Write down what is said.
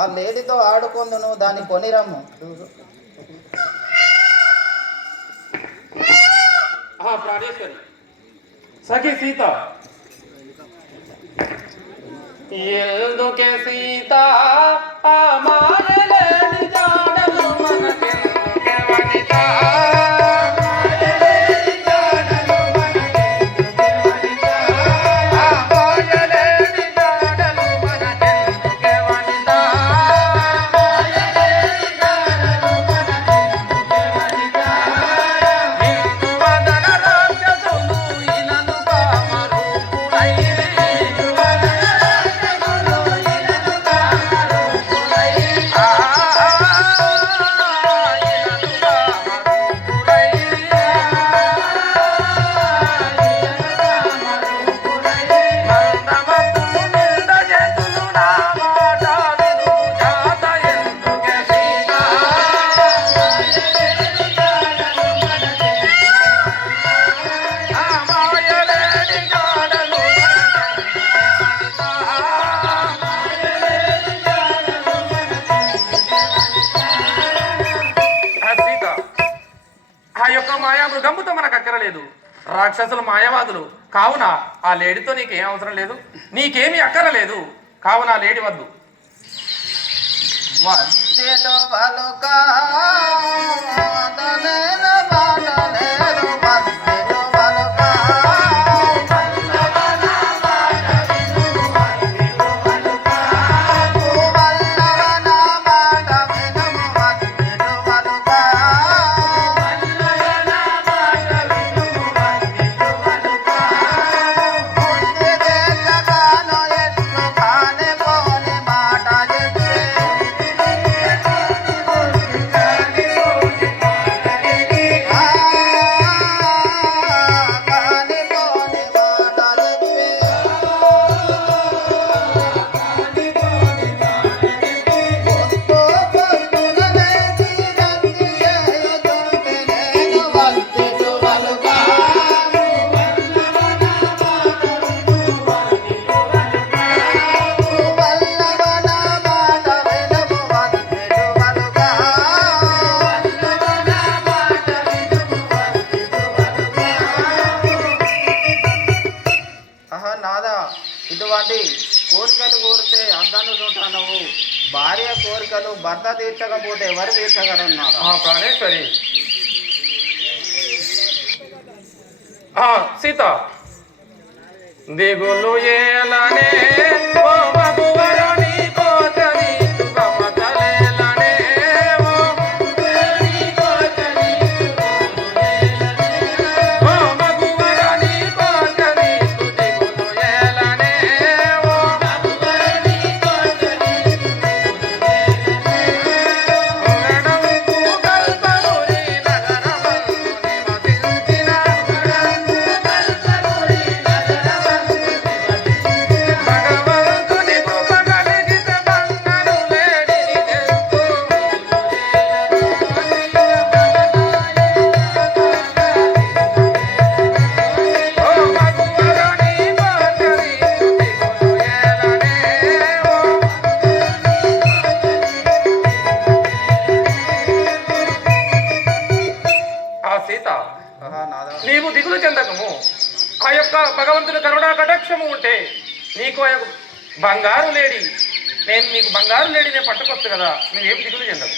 ఆ లేడీతో ఆడుకొందును, దాన్ని కొనిరమ్ము. ప్రాణేశ్వరి సఖి సీత, ఎందుకే సీత ఆ మాయలేని జాడలు మనకెందుకే వనిత, మృగంబుతో మనకు అక్కరలేదు. రాక్షసులు మాయవాదులు కావున ఆ లేడీతో నీకేం అవసరం లేదు, నీకేమీ అక్కరలేదు. కావున ఆ లేడీ వద్దు. ఇటువంటి కోరికలు కోరితే అద్దనుకుంటున్నావు. భార్య కోరికలు భర్త తీర్చకపోతే ఎవరు తీర్చగలన్నారు? ప్రాణేశ్వరి సీత, దిగులు ఏలనే ఓ మగువరుని కోతని కమతలేలనే ఓ మగువరుని కోతని దిగులు ఏలనే ఓ నగరంకు కల్పనురి నగరమందు నివసించిన భగవంతుని కృప కలిగితే బంగారు లేడిని తెస్తూ ఓ మగువరుని కోతని దిగులు ఏలనే ఓ సీత, నీవు దిగులు చెందకము. ఆ యొక్క భగవంతుని కరుణా కటాక్షము ఉంటే నీకు బంగారు లేడి, నేను నీకు బంగారు లేడి నేను పట్టుకొచ్చు కదా, నువ్వేం దిగులు చెందకు.